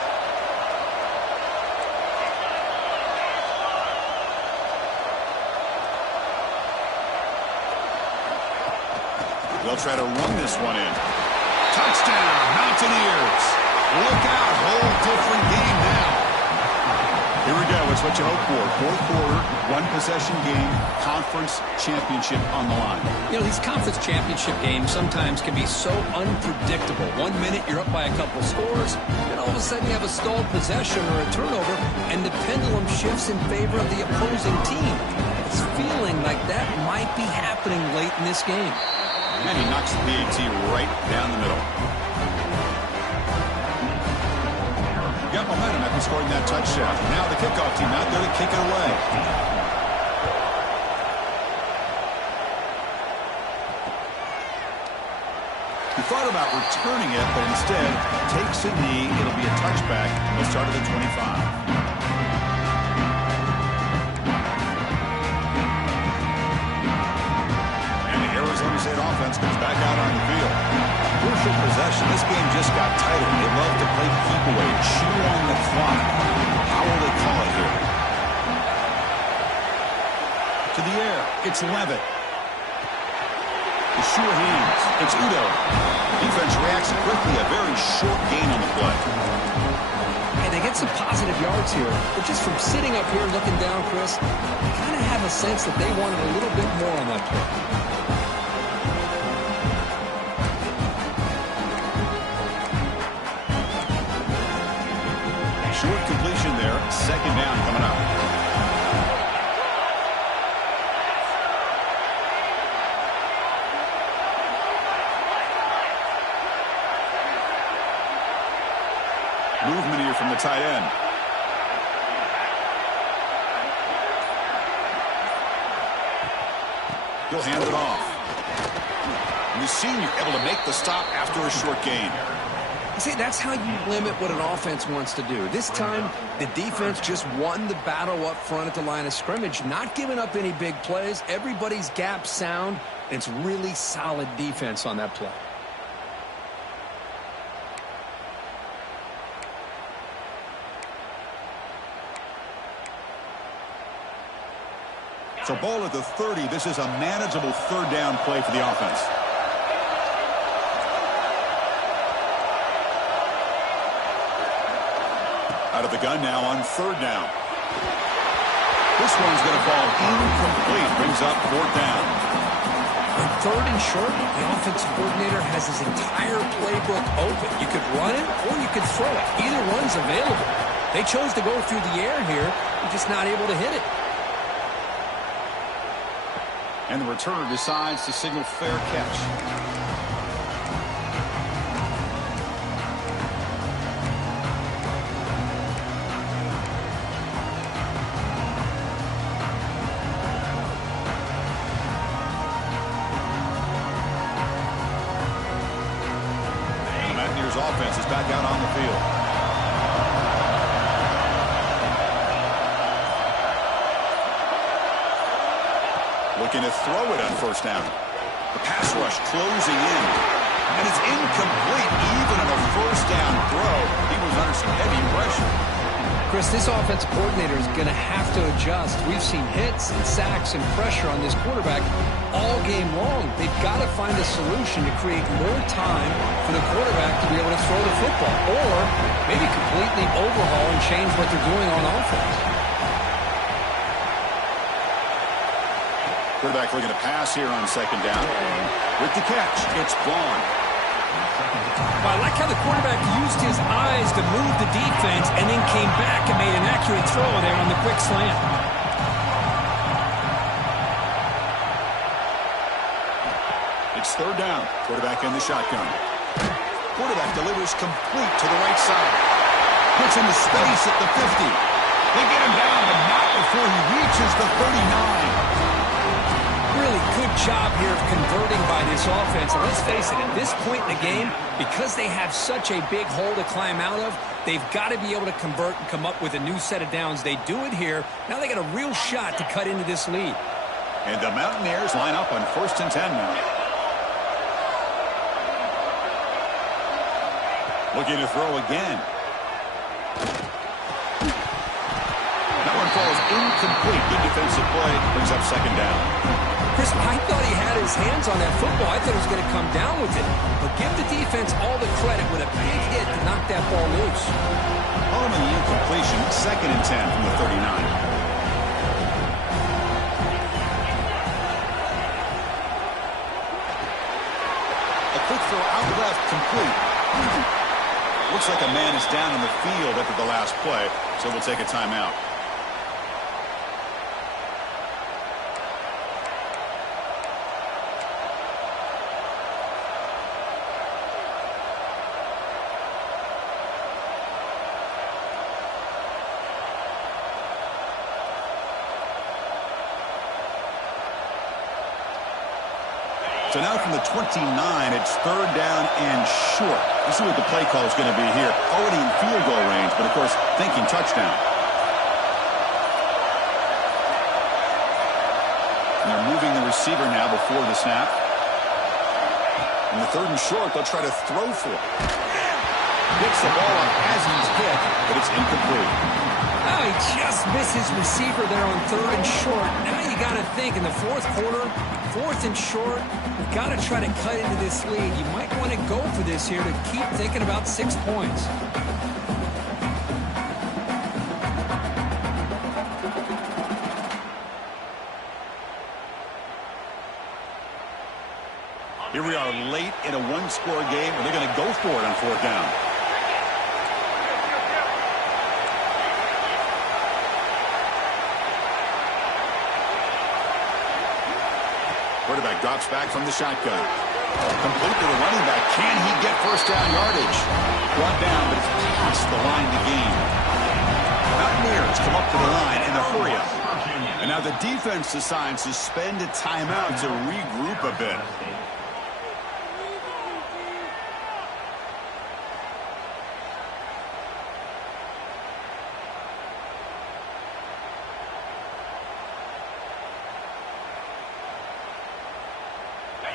They'll try to run this one in. Touchdown, Mountaineers. Look out, whole different game now. Here we go. It's what you hope for. Fourth quarter, one-possession game, conference championship on the line. You know, these conference championship games sometimes can be so unpredictable. 1 minute you're up by a couple scores, then all of a sudden you have a stalled possession or a turnover, and the pendulum shifts in favor of the opposing team. It's feeling like that might be happening late in this game. And he knocks the PAT right down the middle. Got momentum after scoring that touchdown. Now the kickoff team out there to kick it away. He thought about returning it, but instead takes a knee. It'll be a touchback. They'll start at the 25. Arizona State offense comes back out on the field. Crucial possession. This game just got tighter. They love to play keep away, chew on the clock. How will they call it here? To the air. It's Levitt. The sure hands. It's Udo. Defense reacts quickly. A very short gain on the play. And they get some positive yards here. But just from sitting up here looking down, Chris, I kind of have a sense that they wanted a little bit more on that play. Short completion there. Second down coming up. Movement here from the tight end. He'll hand it off. And the senior able to make the stop after a short gain. See, that's how you limit what an offense wants to do. This time, the defense just won the battle up front at the line of scrimmage, not giving up any big plays. Everybody's gap sound, and it's really solid defense on that play. So ball at the 30. This is a manageable third down play for the offense. Out of the gun now on third down. This one's going to fall incomplete. Brings up fourth down. On third and short, the offensive coordinator has his entire playbook open. You could run it or you could throw it. Either one's available. They chose to go through the air here. They're just not able to hit it. And the returner decides to signal fair catch. The Mountaineers offense is back out on the field. Looking to throw it on first down. The pass rush closing in. And it's incomplete even on a first down throw. He was under some heavy pressure. Chris, this offensive coordinator is going to have to adjust. We've seen hits and sacks and pressure on this quarterback all game long. They've got to find a solution to create more time for the quarterback to be able to throw the football. Or maybe completely overhaul and change what they're doing on offense. Quarterback looking to pass here on second down. With the catch, it's Vaughn. Well, I like how the quarterback used his eyes to move the defense and then came back and made an accurate throw there on the quick slant. It's third down. Quarterback in the shotgun. Quarterback delivers complete to the right side. Puts into space at the 50. They get him down, but not before he reaches the 39. Really good job here of converting by this offense. And let's face it, at this point in the game, because they have such a big hole to climb out of, they've got to be able to convert and come up with a new set of downs. They do it here. Now they got a real shot to cut into this lead. And the Mountaineers line up on 1st and 10 now. Looking to throw again. That one falls incomplete. Good defensive play. Brings up second down. Chris, I thought he had his hands on that football. I thought he was going to come down with it. But give the defense all the credit with a big hit to knock that ball loose. Following the incompletion, 2nd and 10 from the 39. A quick throw out left, complete. Looks like a man is down on the field after the last play, so we'll take a timeout. So now from the 29, it's third down and short. Let's see what the play call is going to be here. Already in field goal range, but of course, thinking touchdown. And they're moving the receiver now before the snap. In the third and short, they'll try to throw for it. Gets the ball on as he's hit, but it's incomplete. Oh, he just misses receiver there on third and short. Now you got to think in the fourth quarter, 4th and short, you got to try to cut into this lead. You might want to go for this here to keep thinking about 6 points. Here we are late in a one-score game, and they're going to go for it on fourth down. Quarterback drops back from the shotgun. Complete to the running back. Can he get first down yardage? Brought down, but it's past the line to gain. Mountaineers come up to the line in a hurry-up. And now the defense decides to spend a timeout to regroup a bit.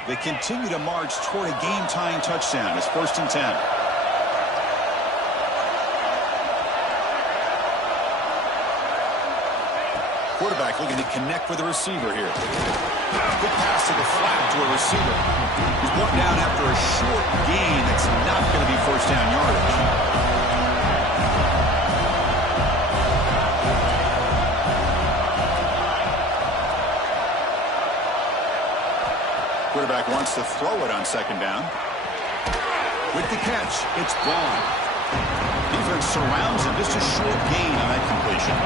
They continue to march toward a game-tying touchdown. It's 1st and 10. quarterback looking to connect with the receiver here. Good pass to the flat to a receiver. He's brought down after a short gain that's not going to be first down yardage. Quarterback wants to throw it on second down. With the catch, it's gone. Defense surrounds him. Just a short gain on that completion.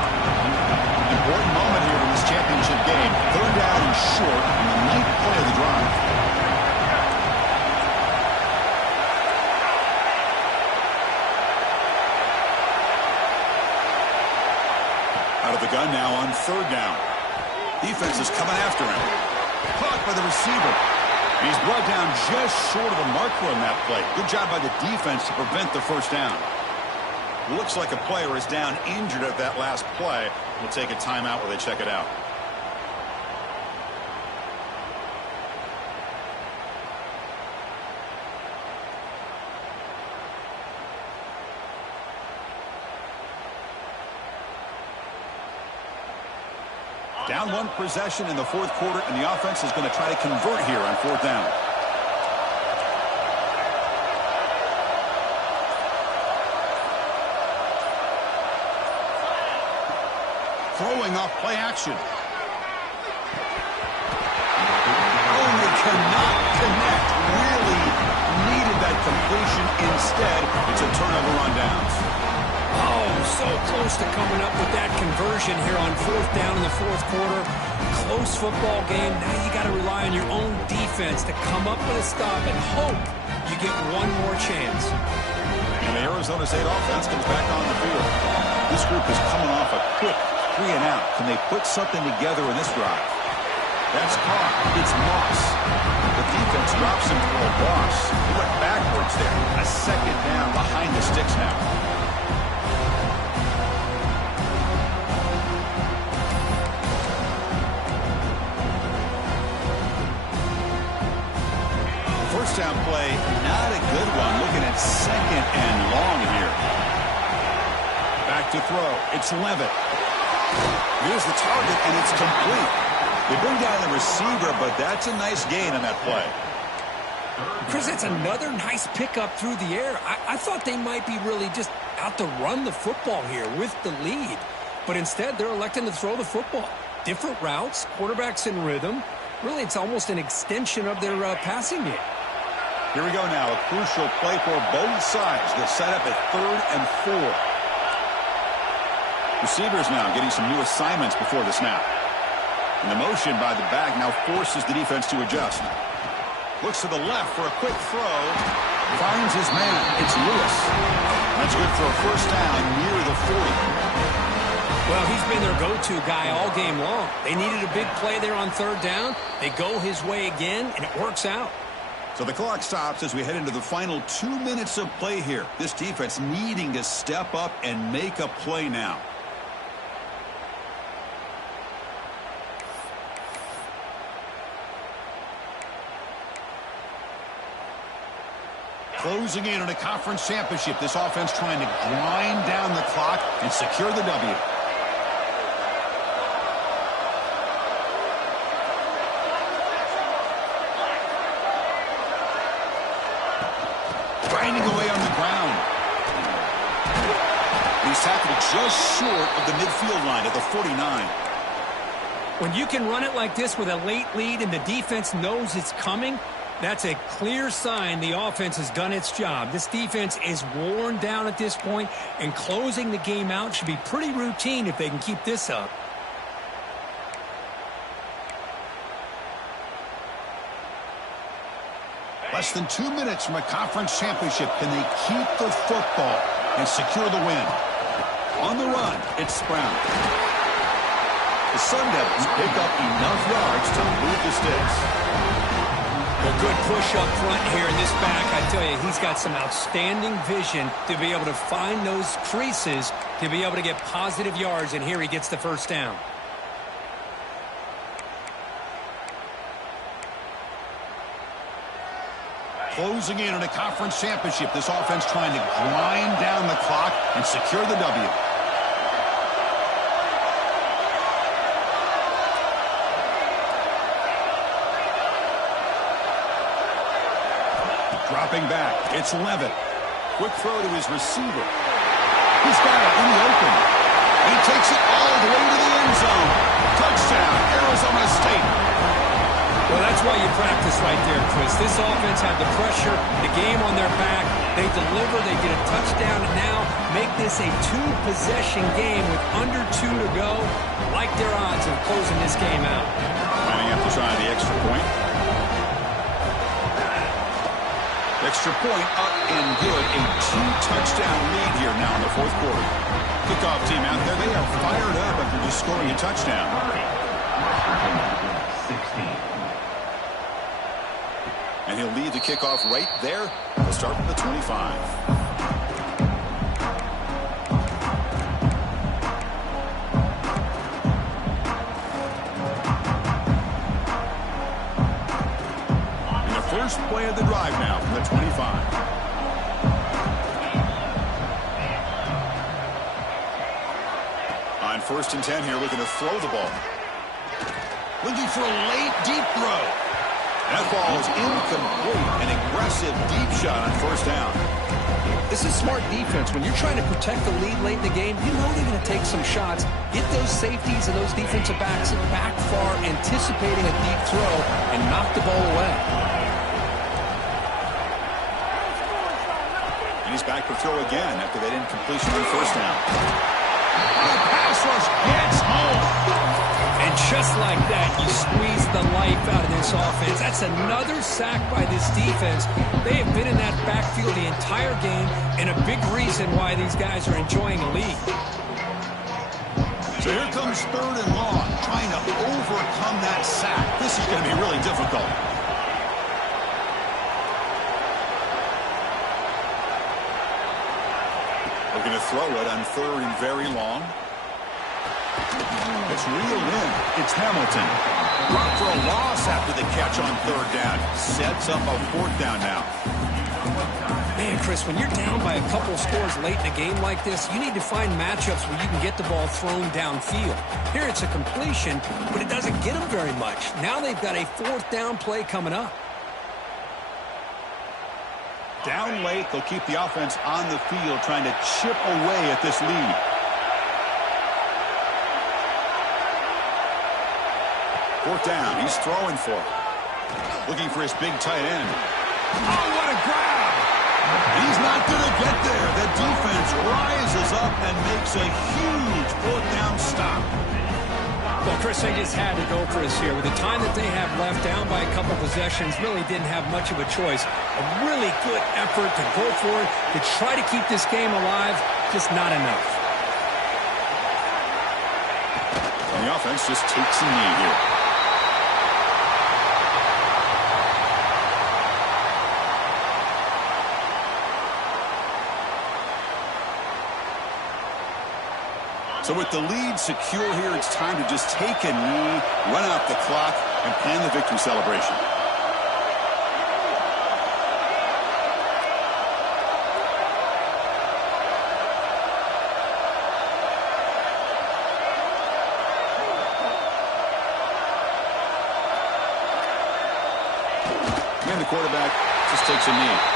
Important moment here in this championship game. Third down and short on the 9th play of the drive. Out of the gun now on third down. Defense is coming after him. Caught by the receiver. He's brought down just short of the marker on that play. Good job by the defense to prevent the first down. Looks like a player is down injured at that last play. We'll take a timeout while they check it out. Down one possession in the fourth quarter, and the offense is going to try to convert here on fourth down. Throwing off play action. Oh, they cannot connect. Really needed that completion. Instead, it's a turnover on downs. Oh, so close to coming up with that conversion here on fourth down in the fourth quarter. Close football game. Now you got to rely on your own defense to come up with a stop and hope you get one more chance. And the Arizona State offense comes back on the field. This group is coming off a quick 3 and out. Can they put something together in this drive? That's caught. It's Moss. The defense drops him for a loss. He went backwards there. A second down behind the sticks now. First down play, not a good one. Looking at second and long here. Back to throw. It's Levitt. Here's the target, and it's complete. They bring down the receiver, but that's a nice gain on that play. Chris, that's another nice pickup through the air. I thought they might be really just out to run the football here with the lead. But instead, they're electing to throw the football. Different routes, quarterbacks in rhythm. Really, it's almost an extension of their passing game. Here we go now. A crucial play for both sides. They'll set up at 3rd and 4. Receivers now getting some new assignments before the snap. And the motion by the back now forces the defense to adjust. Looks to the left for a quick throw. Finds his man. It's Lewis. That's good for a first down near the 40. Well, he's been their go-to guy all game long. They needed a big play there on third down. They go his way again, and it works out. So the clock stops as we head into the final 2 minutes of play here. This defense needing to step up and make a play now. Closing in on a conference championship. This offense trying to grind down the clock and secure the W. Grinding away on the ground. He's tackled just short of the midfield line at the 49. When you can run it like this with a late lead and the defense knows it's coming, that's a clear sign the offense has done its job. This defense is worn down at this point, and closing the game out should be pretty routine if they can keep this up. Less than 2 minutes from a conference championship. Can they keep the football and secure the win? On the run, it's Brown. The Sun Devils pick up enough yards to move the sticks. Well, good push up front here in this back. I tell you, he's got some outstanding vision to be able to find those creases, to be able to get positive yards, and here he gets the first down. Closing in on a conference championship. This offense trying to grind down the clock and secure the W. Dropping back. It's Levitt. Quick throw to his receiver. He's got it in the open. He takes it all the way to the end zone. Touchdown, Arizona State. Well, that's why you practice right there, Chris. This offense had the pressure, the game on their back. They deliver, they get a touchdown, and now make this a two-possession game with under 2 to go. Like their odds of closing this game out. Lining up to try the extra point. Extra point up and good. A 2-touchdown lead here now in the fourth quarter. Kickoff team out there. They are fired up after just scoring a touchdown. 16. And he'll lead the kickoff right there. We'll start from the 25. And the first play of the drive now from the 25. On 1st and 10 here, looking to throw the ball. Looking for a late, deep throw. That ball is incomplete. An aggressive deep shot on 1st down. This is smart defense. When you're trying to protect the lead late in the game, you know they're going to take some shots, get those safeties and those defensive backs back far, anticipating a deep throw, and knock the ball away. And he's back for throw again after that incompletion on 1st down. The pass rush gets home. And just like that, you squeeze the life out of this offense. That's another sack by this defense. They have been in that backfield the entire game, and a big reason why these guys are enjoying a lead. So here comes 3rd and long, trying to overcome that sack. This is going to be really difficult. Looking to throw it on 3rd and very long. It's reeled in. It's Hamilton. Brought for a loss after the catch on 3rd down. Sets up a 4th down now. Man, Chris, when you're down by a couple scores late in a game like this, you need to find matchups where you can get the ball thrown downfield. Here it's a completion, but it doesn't get them very much. Now they've got a 4th down play coming up. Down late, they'll keep the offense on the field trying to chip away at this lead. Fourth down, he's throwing for it. Looking for his big tight end. Oh, what a grab! He's not going to get there. The defense rises up and makes a huge 4th down stop. Well, Chris, they just had to go for us here. With the time that they have left, down by a couple possessions, really didn't have much of a choice. A really good effort to go for it, to try to keep this game alive, just not enough. And the offense just takes a knee here. So with the lead secure here, it's time to just take a knee, run out the clock, and plan the victory celebration. And the quarterback just takes a knee.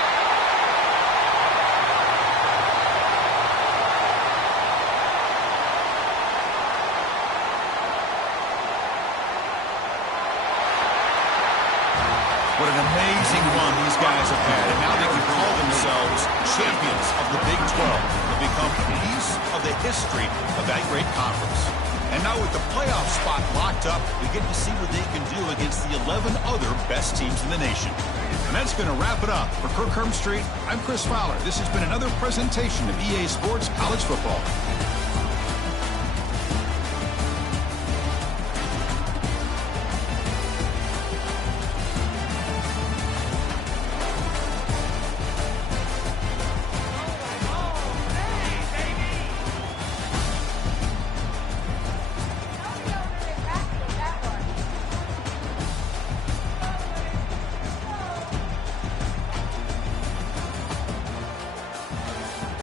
What an amazing run these guys have had, and now they can call themselves champions of the Big 12. They'll become a piece of the history of that great conference. And now with the playoff spot locked up, we get to see what they can do against the 11 other best teams in the nation. And that's going to wrap it up. For Kirk Herbstreit, I'm Chris Fowler. This has been another presentation of EA Sports College Football.